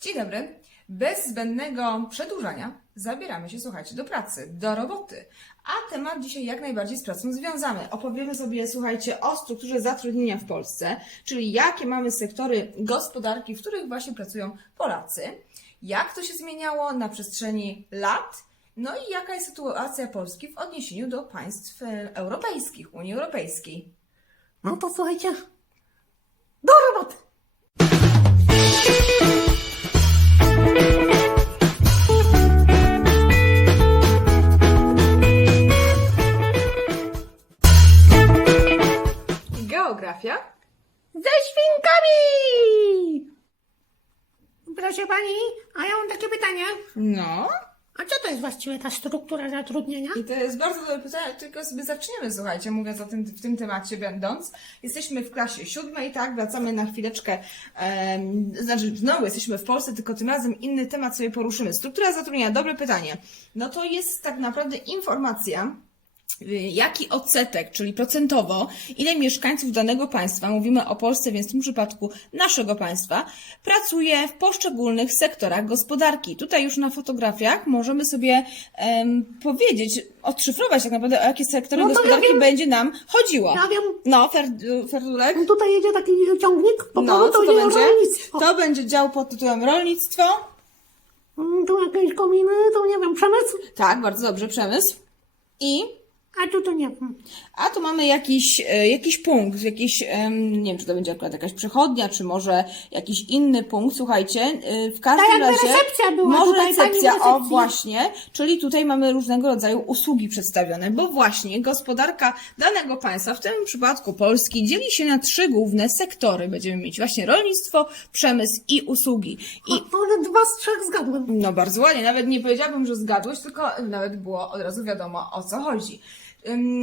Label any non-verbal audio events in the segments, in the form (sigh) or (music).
Dzień dobry. Bez zbędnego przedłużania zabieramy się, słuchajcie, do pracy, do roboty. A temat dzisiaj jak najbardziej z pracą związany. Opowiemy sobie, słuchajcie, o strukturze zatrudnienia w Polsce, czyli jakie mamy sektory gospodarki, w których właśnie pracują Polacy, jak to się zmieniało na przestrzeni lat, no i jaka jest sytuacja Polski w odniesieniu do państw e, europejskich, Unii Europejskiej. No to słuchajcie, Geografia? Ze świnkami! Proszę pani, a ja mam takie pytanie. No. A co to jest właściwie ta struktura zatrudnienia? I to jest bardzo dobre pytanie, tylko sobie zaczniemy, słuchajcie, mówiąc o tym, w tym temacie będąc. Jesteśmy w klasie siódmej, tak, wracamy na chwileczkę, em, znaczy znowu jesteśmy w Polsce, tylko tym razem inny temat sobie poruszymy. Struktura zatrudnienia, dobre pytanie. No to jest tak naprawdę informacja, jaki odsetek, czyli procentowo, ile mieszkańców danego państwa, mówimy o Polsce, więc w tym przypadku naszego państwa, pracuje w poszczególnych sektorach gospodarki. Tutaj już na fotografiach możemy sobie em, powiedzieć, odszyfrować tak naprawdę, o jakie sektory No to ja gospodarki wiem. będzie nam chodziło. Ja wiem. No, fer, Ferdulek? No Tutaj jedzie taki ciągnik, po No, to to będzie? rolnictwo. To będzie dział pod tytułem rolnictwo. Mm, Tu jakieś kominy, to nie wiem, przemysł, Tak, bardzo dobrze, przemysł. I a tu to nie wiem. A tu mamy jakiś, e, jakiś punkt, jakiś, nie wiem, czy to będzie akurat jakaś przechodnia, czy może jakiś inny punkt. Słuchajcie, e, w każdym Tak razie. recepcja była Może tutaj, recepcja, o właśnie, czyli tutaj mamy różnego rodzaju usługi przedstawione, bo właśnie gospodarka danego państwa, w tym przypadku Polski, dzieli się na trzy główne sektory. Będziemy mieć właśnie rolnictwo, przemysł i usługi. I I... Ale dwa z trzech zgadłem. no bardzo ładnie, nawet nie powiedziałabym, że zgadłeś, tylko nawet było od razu wiadomo o co chodzi.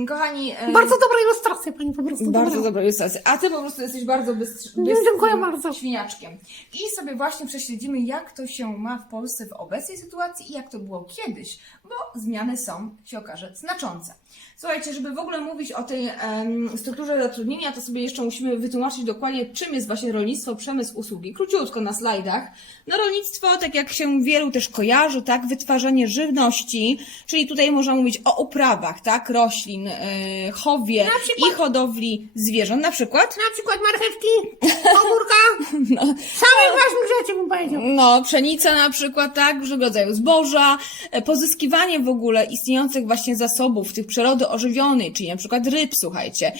Kochani, em, Bardzo dobra ilustracja pani po prostu. bardzo dobra. dobra ilustracja. A ty po prostu jesteś bardzo bystr, dziękuję bardzo. świniaczkiem. I sobie właśnie prześledzimy, jak to się ma w Polsce w obecnej sytuacji i jak to było kiedyś, bo zmiany są, się okaże, znaczące. Słuchajcie, żeby w ogóle mówić o tej em, strukturze zatrudnienia, to sobie jeszcze musimy wytłumaczyć dokładnie, czym jest właśnie rolnictwo, przemysł, usługi. Króciutko na slajdach. No rolnictwo, tak jak się wielu też kojarzy, tak, wytwarzanie żywności, czyli tutaj można mówić o uprawach, tak, roślin, yy, chowie Na przykład- i hodowli zwierząt, na przykład Na przykład marchewki, (laughs) ogórka, samych ważnych rzeczy bym powiedział. No, pszenica na przykład, tak, różnego rodzaju zboża, e, pozyskiwanie w ogóle istniejących właśnie zasobów tych przyrody ożywionej, czyli na przykład ryb, słuchajcie,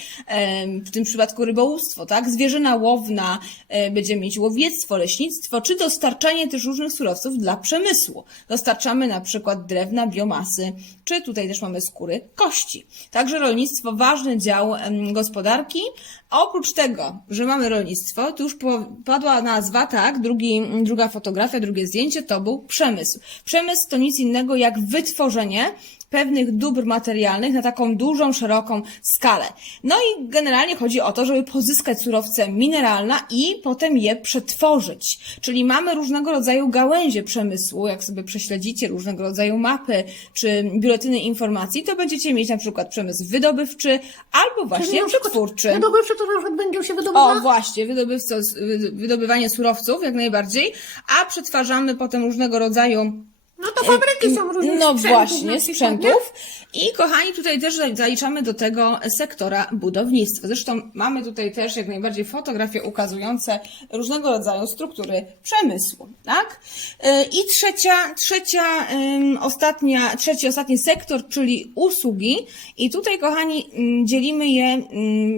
w tym przypadku rybołówstwo, tak, zwierzyna łowna, e, będziemy mieć łowiectwo, leśnictwo, czy dostarczanie też różnych surowców dla przemysłu. Dostarczamy na przykład drewna, biomasy, czy tutaj też mamy skóry, kości. Także rolnictwo, ważny dział gospodarki. A oprócz tego, że mamy rolnictwo, to już po- padła nazwa, tak, drugi, druga fotografia, drugie zdjęcie, to był przemysł. Przemysł to nic innego jak wytworzenie pewnych dóbr materialnych na taką dużą, szeroką skalę. No i generalnie chodzi o to, żeby pozyskać surowce mineralne i potem je przetworzyć. Czyli mamy różnego rodzaju gałęzie przemysłu, jak sobie prześledzicie różnego rodzaju mapy czy biuletyny informacji, to będziecie mieć na przykład przemysł wydobywczy albo właśnie przetwórczy. Wydobywczy to na przykład będzie się O, wydobywa. właśnie, wydobywco, wy- wydobywanie surowców, jak najbardziej, a przetwarzamy potem różnego rodzaju No to fabryki są różne no sprzętów właśnie, przykład, sprzętów. I kochani, tutaj też zaliczamy do tego sektora budownictwa. Zresztą mamy tutaj też jak najbardziej fotografie ukazujące różnego rodzaju struktury przemysłu, tak? Yy, I trzecia, trzecia, ostatnia, trzeci, ostatni sektor, czyli usługi. I tutaj, kochani, dzielimy je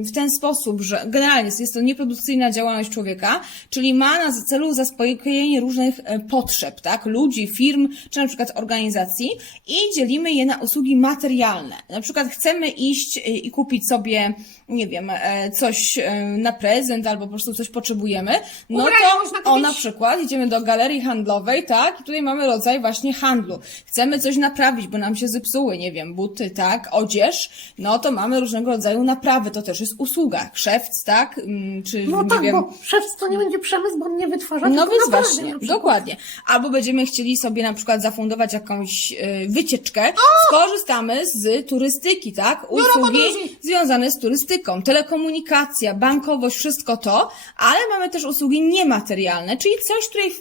w ten sposób, że generalnie jest to nieprodukcyjna działalność człowieka, czyli ma na celu zaspokojenie różnych e, potrzeb, tak? Ludzi, firm, czy na przykład organizacji i dzielimy je na usługi materialne. Na przykład chcemy iść y, i kupić sobie, nie wiem, e, coś e, na prezent albo po prostu coś potrzebujemy, no Ubrania to o na przykład idziemy do galerii handlowej, tak? I tutaj mamy rodzaj właśnie handlu. Chcemy coś naprawić, bo nam się zepsuły, nie wiem, buty, tak? Odzież, no to mamy różnego rodzaju naprawy, to też jest usługa. Szewc, tak? Mm, Czy No nie tak, wiem, bo szewc to nie będzie przemysł, bo on nie wytwarza, no więc właśnie, dokładnie. Albo będziemy chcieli sobie na przykład zafundować jakąś e, wycieczkę, skorzystamy z turystyki, tak? Usługi związane z turystyką, telekomunikacja, bankowość, wszystko to, ale mamy też usługi niematerialne, czyli coś, której,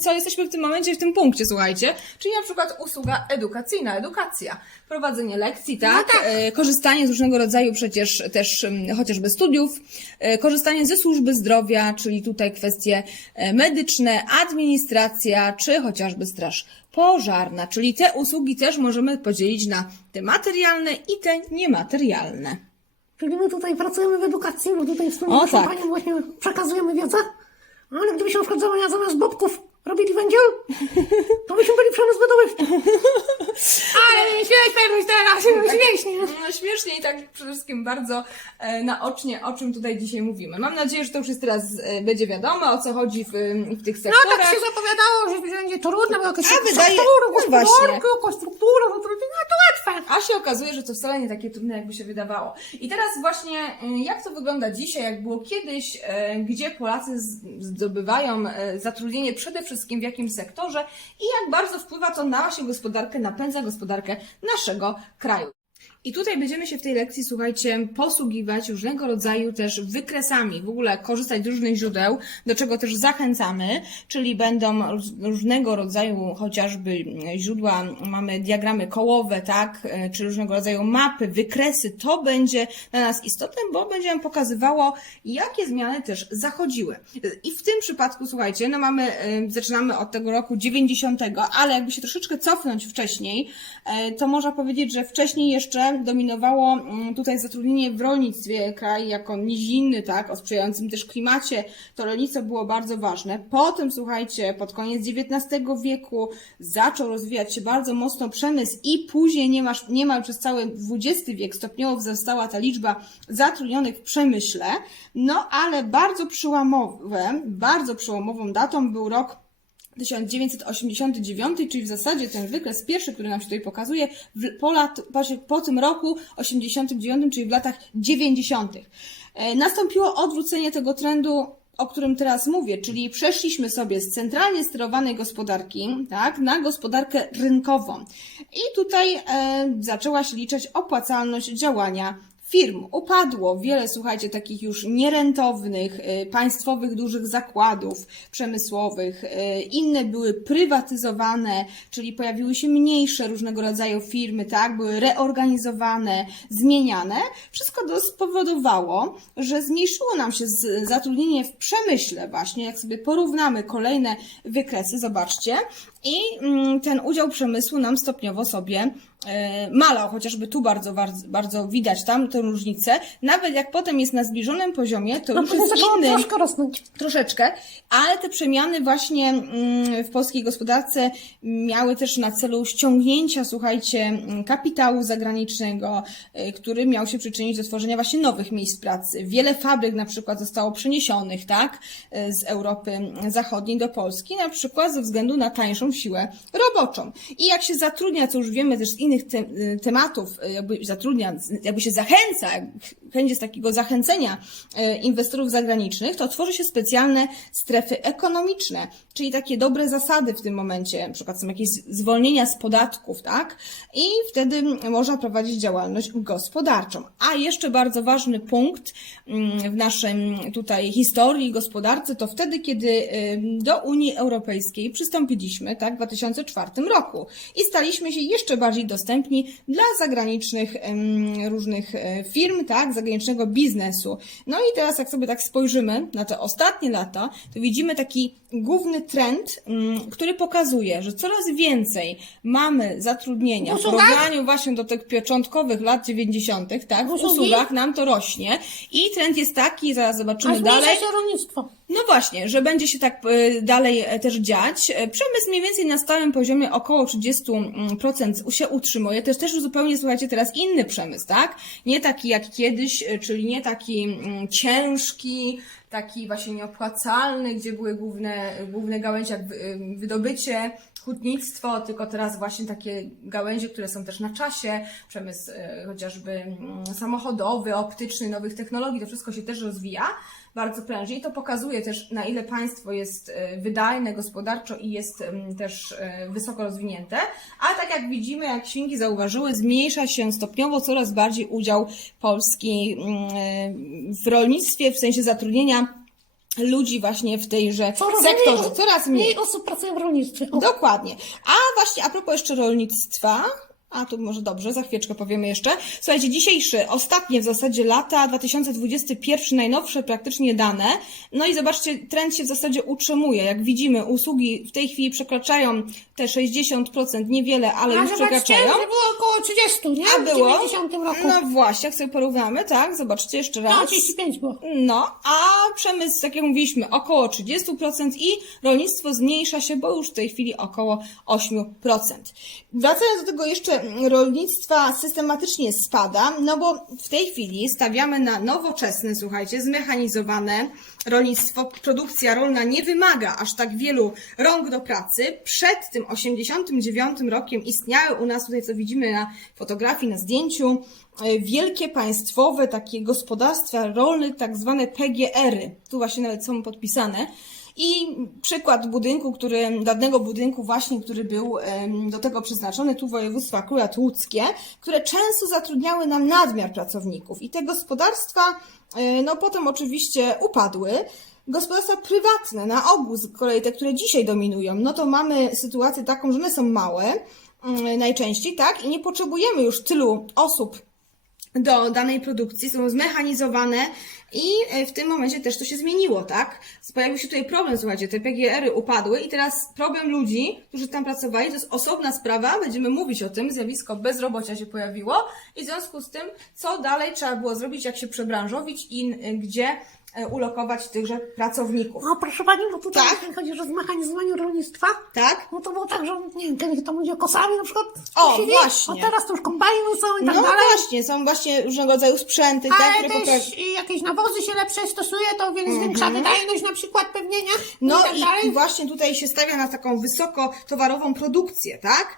co, jesteśmy w tym momencie, w tym punkcie, słuchajcie, czyli na przykład usługa edukacyjna, edukacja, prowadzenie lekcji, tak? tak. E, korzystanie z różnego rodzaju przecież też mm, chociażby studiów, e, korzystanie ze służby zdrowia, czyli tutaj kwestie e, medyczne, administracja, czy chociażby straż pożarna, czyli te usługi też możemy podzielić na te materialne i te niematerialne. Czyli my tutaj pracujemy w edukacji, bo tutaj wspólnie O, z tak. panią właśnie przekazujemy wiedzę. Ale gdybyśmy na przykład zamiast, zamiast bobków robili węgiel, to byśmy byli przemysł wydobywczy. Ale śmieszmy być teraz, śmiesznie. No śmiesznie i tak przede wszystkim bardzo e, naocznie, o czym tutaj dzisiaj mówimy. Mam nadzieję, że to już jest teraz e, będzie wiadomo, o co chodzi w, w tych No sektorach. tak się zapowiadało, że będzie trudne, bo jakieś A, wydaje- struktury, no gospodarkę, właśnie. jakaś struktura, no to, no. A się okazuje, że to wcale nie takie trudne, jakby się wydawało. I teraz właśnie, y, jak to wygląda dzisiaj, jak było kiedyś, e, gdzie Polacy zdobywają e, zatrudnienie przede wszystkim w jakim sektorze i jak bardzo wpływa to na właśnie gospodarkę, napędza gospodarkę naszego kraju. I tutaj będziemy się w tej lekcji, słuchajcie, posługiwać różnego rodzaju też wykresami, w ogóle korzystać z różnych źródeł, do czego też zachęcamy, czyli będą róż- różnego rodzaju chociażby źródła, mamy diagramy kołowe, tak, e, czy różnego rodzaju mapy, wykresy, to będzie dla nas istotne, bo będzie nam pokazywało, jakie zmiany też zachodziły. I w tym przypadku, słuchajcie, no mamy, e, zaczynamy od tego roku 90, ale jakby się troszeczkę cofnąć wcześniej, e, to można powiedzieć, że wcześniej jeszcze dominowało mm, tutaj zatrudnienie w rolnictwie, kraj jako nizinny, tak, o sprzyjającym też klimacie, to rolnictwo było bardzo ważne. Potem, słuchajcie, pod koniec XIX wieku zaczął rozwijać się bardzo mocno przemysł i później niemal, niemal przez cały XX wiek stopniowo wzrastała ta liczba zatrudnionych w przemyśle, no ale bardzo przełomowe, bardzo przełomową datą był rok 1989, czyli w zasadzie ten wykres pierwszy, który nam się tutaj pokazuje, w, po, lat, po, tym roku 89, czyli w latach 90. E, nastąpiło odwrócenie tego trendu, o którym teraz mówię, czyli przeszliśmy sobie z centralnie sterowanej gospodarki, tak, na gospodarkę rynkową. I tutaj e, zaczęła się liczyć opłacalność działania firm. Upadło wiele, słuchajcie, takich już nierentownych, y, państwowych dużych zakładów przemysłowych. y, Inne były prywatyzowane, czyli pojawiły się mniejsze różnego rodzaju firmy, tak, były reorganizowane, zmieniane. Wszystko to spowodowało, że zmniejszyło nam się zatrudnienie w przemyśle właśnie, jak sobie porównamy kolejne wykresy, zobaczcie, i mm, ten udział przemysłu nam stopniowo sobie e, malał, chociażby tu bardzo, bardzo, bardzo widać tam tę różnicę. Nawet jak potem jest na zbliżonym poziomie, to No już jest inny, troszkę rosnąć. troszeczkę, ale te przemiany właśnie mm, w polskiej gospodarce miały też na celu ściągnięcia, słuchajcie, mm, kapitału zagranicznego, y, który miał się przyczynić do tworzenia właśnie nowych miejsc pracy. Wiele fabryk na przykład zostało przeniesionych, tak, y, z Europy Zachodniej do Polski, na przykład ze względu na tańszą siłę roboczą. I jak się zatrudnia, co już wiemy też z innych te, y, tematów, y, jakby zatrudnia, jakby się zachęca, będzie z takiego zachęcenia y, inwestorów zagranicznych, to tworzy się specjalne strefy ekonomiczne, czyli takie dobre zasady w tym momencie, na przykład są jakieś zwolnienia z podatków, tak? I wtedy można prowadzić działalność gospodarczą. A jeszcze bardzo ważny punkt mm, w naszym tutaj historii gospodarce to wtedy, kiedy do Unii Europejskiej przystąpiliśmy, tak, w 2004 roku i staliśmy się jeszcze bardziej dostępni dla zagranicznych różnych e, firm, tak, zagranicznego biznesu. No i teraz jak sobie tak spojrzymy na te ostatnie lata, to widzimy taki główny trend, mm, który pokazuje, że coraz więcej mamy zatrudnienia w porównaniu właśnie do tych początkowych lat 90., tak, w usługach nam to rośnie i trend jest taki, zaraz zobaczymy dalej. się rolnictwo. No właśnie, że będzie się tak e, dalej e, też dziać. E, Przemysł mniej więcej na stałym poziomie około 30% się utrzymuje. To jest też zupełnie, słuchajcie, teraz inny przemysł, tak? Nie taki jak kiedyś, czyli nie taki mm, ciężki, taki właśnie nieopłacalny, gdzie były główne, główne gałęzie jak wy- wydobycie, hutnictwo, tylko teraz właśnie takie gałęzie, które są też na czasie, przemysł chociażby mm, samochodowy, optyczny, nowych technologii, to wszystko się też rozwija. Bardzo prężnie. I to pokazuje też, na ile państwo jest e, wydajne gospodarczo i jest też e, wysoko rozwinięte. A tak jak widzimy, jak świnki zauważyły, zmniejsza się stopniowo coraz bardziej udział Polski e, w rolnictwie, w sensie zatrudnienia ludzi właśnie w tejże Coraz sektorze. mniej, Coraz mniej. mniej osób pracuje w rolnictwie. O, Dokładnie. A właśnie a propos jeszcze rolnictwa, a tu może dobrze, za chwileczkę powiemy jeszcze. Słuchajcie, dzisiejszy, ostatnie w zasadzie lata, 2021, najnowsze praktycznie dane. No i zobaczcie, trend się w zasadzie utrzymuje. Jak widzimy, usługi w tej chwili przekraczają te 60%, niewiele, ale A już zobaczcie, przekraczają. że było około 30, nie? A było? W 90 roku. No właśnie, jak sobie porównamy, tak? Zobaczcie jeszcze raz. No, 35 było. No, a przemysł, tak jak mówiliśmy, około 30% i rolnictwo zmniejsza się, bo już w tej chwili około 8%. Wracając do tego jeszcze rolnictwa systematycznie spada, no bo w tej chwili stawiamy na nowoczesne, słuchajcie, zmechanizowane rolnictwo. Produkcja rolna nie wymaga aż tak wielu rąk do pracy. Przed tym 89 rokiem istniały u nas tutaj, co widzimy na fotografii, na zdjęciu, e, wielkie państwowe takie gospodarstwa rolne, tak zwane PGR-y. Tu właśnie nawet są podpisane. I przykład budynku, który, dawnego budynku właśnie, który był do tego przeznaczony, tu województwa akurat łódzkie, które często zatrudniały nam nadmiar pracowników. I te gospodarstwa, e, no potem oczywiście upadły. Gospodarstwa prywatne, na ogół z kolei te, które dzisiaj dominują, no to mamy sytuację taką, że one są małe, mm, najczęściej, tak? I nie potrzebujemy już tylu osób do danej produkcji, są zmechanizowane i e, w tym momencie też to się zmieniło, tak? Pojawił się tutaj problem, słuchajcie, te PGR-y upadły i teraz problem ludzi, którzy tam pracowali, to jest osobna sprawa, będziemy mówić o tym, zjawisko bezrobocia się pojawiło i w związku z tym, co dalej trzeba było zrobić, jak się przebranżowić i gdzie ulokować tychże pracowników. No proszę Pani, bo tutaj Tak. jeśli chodzi o rolnictwa, Tak? no to było tak, że nie wiem, kiedyś to ludzie kosami na przykład O, właśnie. A teraz to już kombajny są i tak No dalej. właśnie, są właśnie różnego rodzaju sprzęty, tak, Ale które poprawiają. też i jakieś nawozy się lepsze stosuje, to więc zwiększa wydajność na przykład pewnie, nie? Mhm. No tak i, dalej. i właśnie tutaj się stawia na taką wysokotowarową produkcję, tak?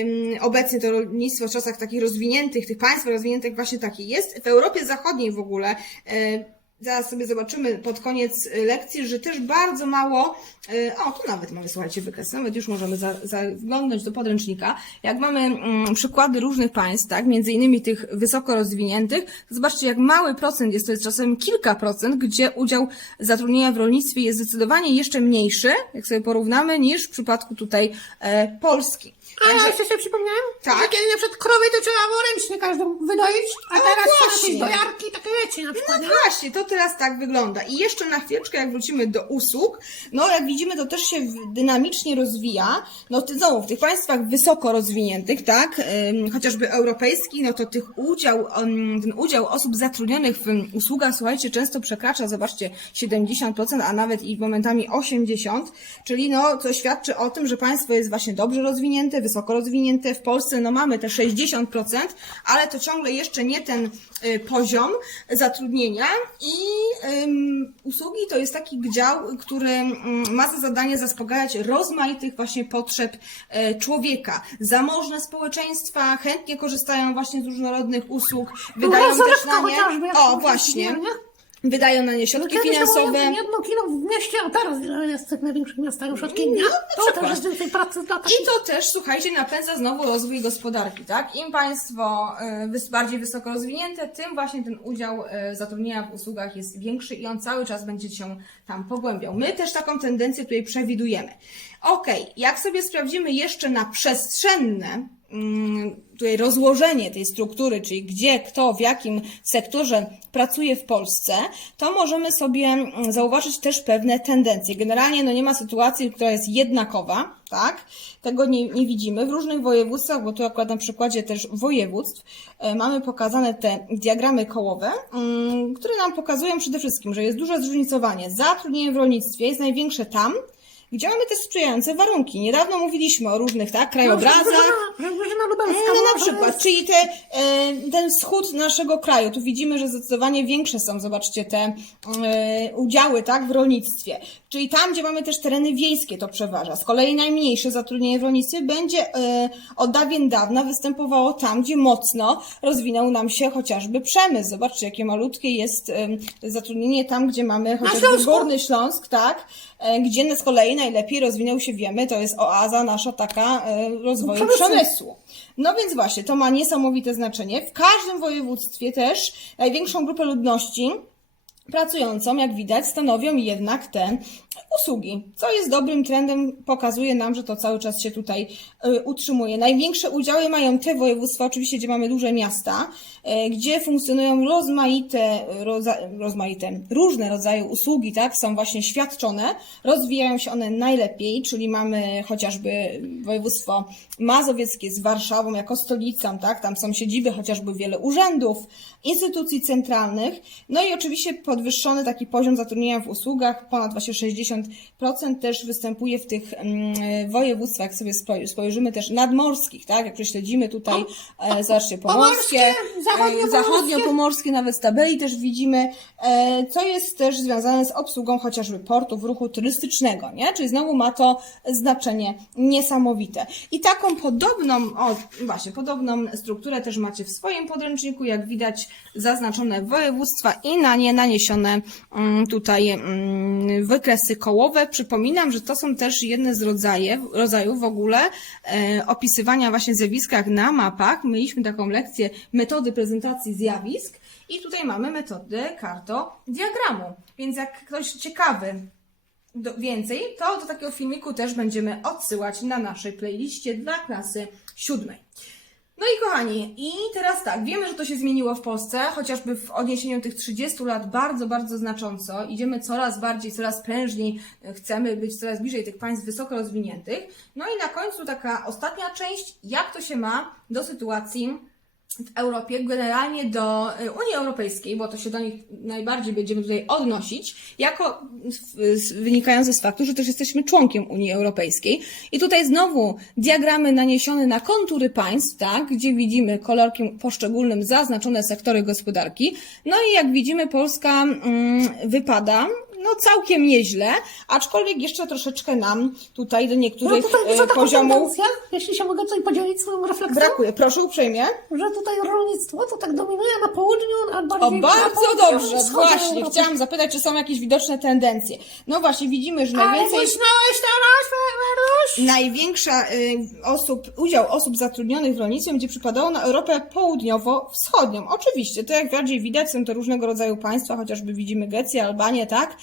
Ym, obecnie to rolnictwo w czasach takich rozwiniętych, tych państw rozwiniętych właśnie takie jest. W Europie Zachodniej w ogóle, y, zaraz sobie zobaczymy pod koniec y, lekcji, że też bardzo mało, y, o tu nawet mamy, słuchajcie, wykres, nawet już możemy za- zaglądnąć do podręcznika. Jak mamy mm, przykłady różnych państw, tak, między innymi tych wysoko rozwiniętych, zobaczcie jak mały procent jest, to jest czasem kilka procent, gdzie udział zatrudnienia w rolnictwie jest zdecydowanie jeszcze mniejszy, jak sobie porównamy, niż w przypadku tutaj e, Polski. A ja Także- jeszcze sobie przypomniałem, Tak. że kiedy na przykład krowy to trzeba było ręcznie każdą wydoić, a O, teraz są właśnie. jakieś dojarki, takie wiecie na przykład, No nie? właśnie, to teraz tak wygląda. I jeszcze na chwileczkę, jak wrócimy do usług, no jak widzimy, to też się dynamicznie rozwija. No ty- znowu, w tych państwach wysoko rozwiniętych, tak, chociażby europejskich, no to tych udział, ten udział osób zatrudnionych w usługach, słuchajcie, często przekracza, zobaczcie, 70%, a nawet i momentami 80%, czyli no, to świadczy o tym, że państwo jest właśnie dobrze rozwinięte, wysoko rozwinięte. W Polsce, no mamy te 60%, ale to ciągle jeszcze nie ten y, poziom zatrudnienia i ym, usługi to jest taki dział, który ym, ma za zadanie zaspokajać rozmaitych właśnie potrzeb e, człowieka. Zamożne społeczeństwa chętnie korzystają właśnie z różnorodnych usług, wydają też Rozrywka na nie, o właśnie? Wydają na nie No środki kiedyś finansowe. jedno kilo w mieście, a teraz jest w tych największych miastach już od kilku No, To też jest więcej pracy dla I takich. to też, słuchajcie, napędza znowu rozwój gospodarki, tak? Im państwo wys- bardziej wysoko rozwinięte, tym właśnie ten udział y, zatrudnienia w usługach jest większy i on cały czas będzie się tam pogłębiał. My też taką tendencję tutaj przewidujemy. Okej, jak sobie sprawdzimy jeszcze na przestrzenne tutaj rozłożenie tej struktury, czyli gdzie, kto, w jakim sektorze pracuje w Polsce, to możemy sobie mm, zauważyć też pewne tendencje. Generalnie no nie ma sytuacji, która jest jednakowa, tak? Tego nie, nie widzimy. W różnych województwach, bo tu akurat na przykładzie też województw, e, mamy pokazane te diagramy kołowe, mm, które nam pokazują przede wszystkim, że jest duże zróżnicowanie. Zatrudnienie w rolnictwie jest największe tam, gdzie mamy te sprzyjające warunki. Niedawno mówiliśmy o różnych, tak, krajobrazach. Lubelska. No na przykład, czyli te, e, ten wschód naszego kraju, tu widzimy, że zdecydowanie większe są, zobaczcie, te e, udziały, tak, w rolnictwie. Czyli tam, gdzie mamy też tereny wiejskie, to przeważa. Z kolei najmniejsze zatrudnienie w rolnictwie będzie e, od dawien dawna występowało tam, gdzie mocno rozwinął nam się chociażby przemysł. Zobaczcie, jakie malutkie jest zatrudnienie tam, gdzie mamy chociażby. Górny Śląsk, tak, gdzie z kolei najlepiej rozwinął się, wiemy, to jest oaza nasza taka e, rozwoju Przemysłu. przemysłu. No więc właśnie, to ma niesamowite znaczenie. W każdym województwie też największą grupę ludności pracującą, jak widać, stanowią jednak te usługi, co jest dobrym trendem, pokazuje nam, że to cały czas się tutaj y, utrzymuje. Największe udziały mają te województwa, oczywiście, gdzie mamy duże miasta, y, gdzie funkcjonują rozmaite, roza, rozmaite, różne rodzaje usługi, tak, są właśnie świadczone, rozwijają się one najlepiej, czyli mamy chociażby województwo mazowieckie z Warszawą jako stolicą, tak, tam są siedziby chociażby wiele urzędów, instytucji centralnych, no i oczywiście podwyższony taki poziom zatrudnienia w usługach, ponad właśnie 60% też występuje w tych mm, województwach, jak sobie spoj- spojrzymy też nadmorskich, tak, jak prześledzimy tutaj, e, zobaczcie, pomorskie, pomorskie, zachodniopomorskie. e, zachodniopomorskie, nawet z tabeli też widzimy, e, co jest też związane z obsługą chociażby portów ruchu turystycznego, nie? Czyli znowu ma to znaczenie niesamowite. I taką podobną, o właśnie, podobną strukturę też macie w swoim podręczniku, jak widać zaznaczone województwa i na nie naniesione mm, tutaj mm, wykresy kołowe. Przypominam, że to są też jedne z rodzaje, rodzajów w ogóle e, opisywania właśnie zjawisk jak na mapach. Mieliśmy taką lekcję metody prezentacji zjawisk i tutaj mamy metodę kartodiagramu. Więc jak ktoś ciekawy do, więcej, to do takiego filmiku też będziemy odsyłać na naszej playliście dla klasy siódmej. No i kochani, i teraz tak, wiemy, że to się zmieniło w Polsce, chociażby w odniesieniu tych 30 lat bardzo, bardzo znacząco. Idziemy coraz bardziej, coraz prężniej, e, chcemy być coraz bliżej tych państw wysoko rozwiniętych. No i na końcu taka ostatnia część, jak to się ma do sytuacji w Europie, generalnie do y, Unii Europejskiej, bo to się do nich najbardziej będziemy tutaj odnosić, jako wynikające z faktu, że też jesteśmy członkiem Unii Europejskiej. I tutaj znowu diagramy naniesione na kontury państw, tak, gdzie widzimy kolorkiem poszczególnym zaznaczone sektory gospodarki. No i jak widzimy, Polska mm, wypada no całkiem nieźle, aczkolwiek jeszcze troszeczkę nam tutaj do No niektórych tutaj e, poziomów jeśli się mogę tutaj podzielić swoją refleksją, brakuje. Proszę uprzejmie. że tutaj rolnictwo to tak dominuje na południu, a O, bardziej na bardzo południu, dobrze, właśnie. Europy. Chciałam zapytać, czy są jakieś widoczne tendencje. No właśnie, widzimy, że Ale najwięcej, wysnąłeś teraz, Maruś? największa y, osób, udział osób zatrudnionych w rolnictwie będzie przypadało na Europę południowo-wschodnią. Oczywiście, to jak bardziej widać, są to różnego rodzaju państwa, chociażby widzimy Grecję, Albanię, tak?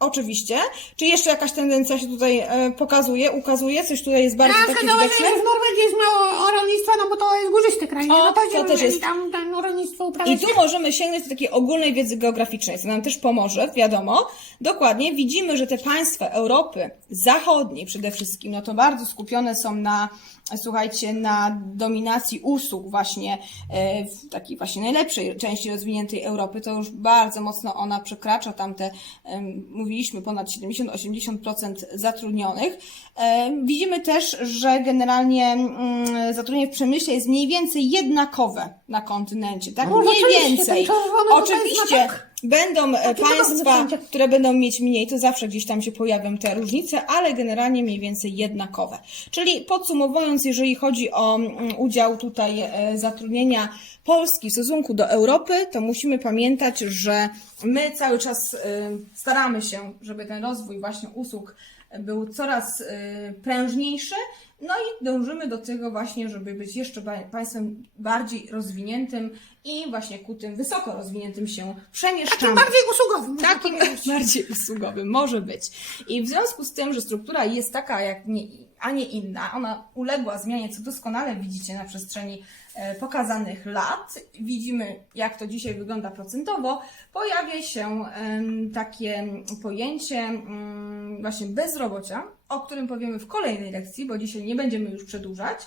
Oczywiście. Czy jeszcze jakaś tendencja się tutaj e, pokazuje, ukazuje? Coś tutaj jest bardzo Teraz takie widoczne? z Norwegii jest mało rolnictwa, no bo to jest górzysty kraj. No o, no to też jest. tam, tam rolnictwo uprawia I tu możemy sięgnąć do takiej ogólnej wiedzy geograficznej, co nam też pomoże, wiadomo. Dokładnie widzimy, że te państwa Europy Zachodniej przede wszystkim, no to bardzo skupione są na, słuchajcie, na dominacji usług właśnie e, w takiej właśnie najlepszej części rozwiniętej Europy. To już bardzo mocno ona przekracza tamte, em, mówiliśmy, ponad 70-80% zatrudnionych. E, Widzimy też, że generalnie mm, zatrudnienie w przemyśle jest mniej więcej jednakowe na kontynencie, tak? No, mniej więcej. Oczywiście znaczek. Będą e, państwa, które będą mieć mniej, to zawsze gdzieś tam się pojawią te różnice, ale generalnie mniej więcej jednakowe. Czyli podsumowując, jeżeli chodzi o mm, udział tutaj e, zatrudnienia Polski w stosunku do Europy, to musimy pamiętać, że my cały czas e, staramy się, żeby ten rozwój właśnie usług był coraz prężniejszy, no i dążymy do tego właśnie, żeby być jeszcze państwem bardziej rozwiniętym i właśnie ku tym wysoko rozwiniętym się przemieszczamy. Bardziej usługowym. Takim (laughs) bardziej usługowym może być. I w związku z tym, że struktura jest taka, jak nie, a nie inna, ona uległa zmianie, co doskonale widzicie na przestrzeni e, pokazanych lat. Widzimy, jak to dzisiaj wygląda procentowo. Pojawia się takie pojęcie mm, właśnie bezrobocia, o którym powiemy w kolejnej lekcji, bo dzisiaj nie będziemy już przedłużać.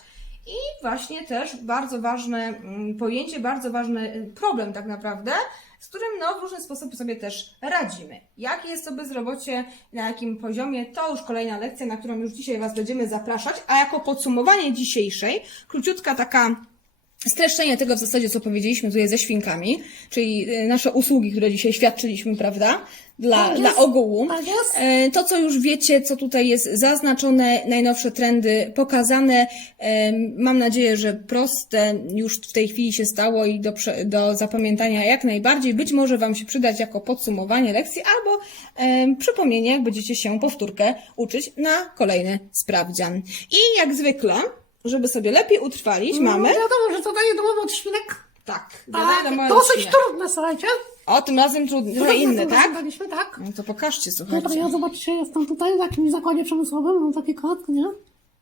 I właśnie też bardzo ważne mm, pojęcie, bardzo ważny y, problem tak naprawdę, z którym no, w różny sposób sobie też radzimy. Jakie jest to bezrobocie, na jakim poziomie, to już kolejna lekcja, na którą już dzisiaj Was będziemy zapraszać. A jako podsumowanie dzisiejszej, króciutka taka streszczenie tego w zasadzie, co powiedzieliśmy tutaj ze świnkami, czyli y, nasze usługi, które dzisiaj świadczyliśmy, prawda? Dla, dla ogółu. E, To, co już wiecie, co tutaj jest zaznaczone, najnowsze trendy pokazane. Em, Mam nadzieję, że proste już w tej chwili się stało i do, do zapamiętania jak najbardziej. Być może Wam się przydać jako podsumowanie lekcji albo em, przypomnienie, jak będziecie się powtórkę uczyć na kolejny sprawdzian. I jak zwykle, żeby sobie lepiej utrwalić, mamy... No, wiadomo, że zadanie domowe od świnek. Tak, Tak, zadanie moje dosyć trudne, słuchajcie. O, tym razem trudne, trochę inne, tak? Zadaliśmy, tak. No to pokażcie, Dobra, słuchajcie. ja zobaczcie, jestem tutaj w jakimś zakładzie przemysłowym, mam taki kod, nie?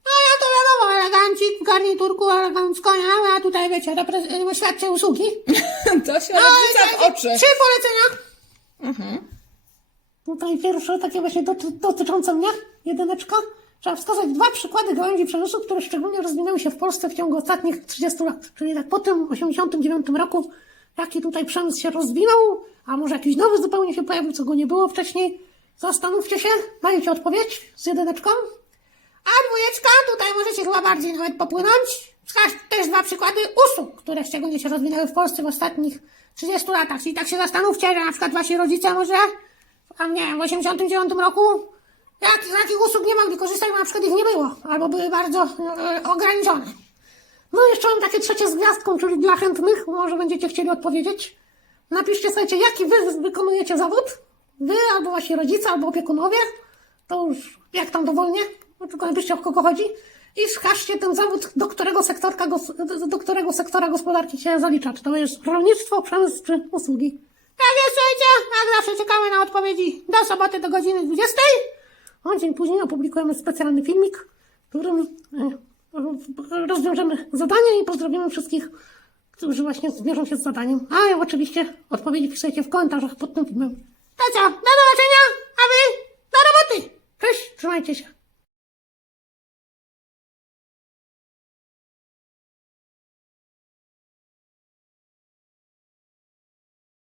A ja to wiadomo, elegancik w garniturku, elegancko, nie? A tutaj wiecie, repre- świadczę usługi. (laughs) To się No rzuca w oczy. Trzy polecenia. Mhm. Tutaj pierwsze takie właśnie doty- dotyczące mnie, jedyneczka. Trzeba wskazać dwa przykłady gałęzi przemysłu, które szczególnie rozwinęły się w Polsce w ciągu ostatnich 30 lat. Czyli tak po tym 89 roku, jaki tutaj przemysł się rozwinął, a może jakiś nowy zupełnie się pojawił, co go nie było wcześniej. Zastanówcie się, dajcie odpowiedź z jedyneczką. A dwójeczka, tutaj możecie chyba bardziej nawet popłynąć. Wskaż też dwa przykłady usług, które szczególnie się rozwinęły w Polsce w ostatnich 30 latach. Czyli tak się zastanówcie, że na przykład wasi rodzice może, a nie wiem, w 89 roku jak, z jakich usług nie mogli korzystać, bo na przykład ich nie było, albo były bardzo e, ograniczone. No i jeszcze mam takie trzecie z gwiazdką, czyli dla chętnych, może będziecie chcieli odpowiedzieć. Napiszcie, słuchajcie, jaki wy wykonujecie zawód? Wy, albo wasi rodzice, albo opiekunowie. To już jak tam dowolnie, tylko napiszcie o kogo chodzi. I wskażcie ten zawód, do którego, sektorka, do którego sektora gospodarki się zalicza. Czy to jest rolnictwo, przemysł czy usługi? Tak jest, słuchajcie, jak zawsze czekamy na odpowiedzi do soboty do godziny 20. A dzień później opublikujemy specjalny filmik, w którym e, rozwiążemy zadanie i pozdrowimy wszystkich, którzy właśnie zmierzą się z zadaniem. A oczywiście odpowiedzi pisujecie w komentarzach pod tym filmem. To co, do zobaczenia, a wy do roboty! Cześć, trzymajcie się.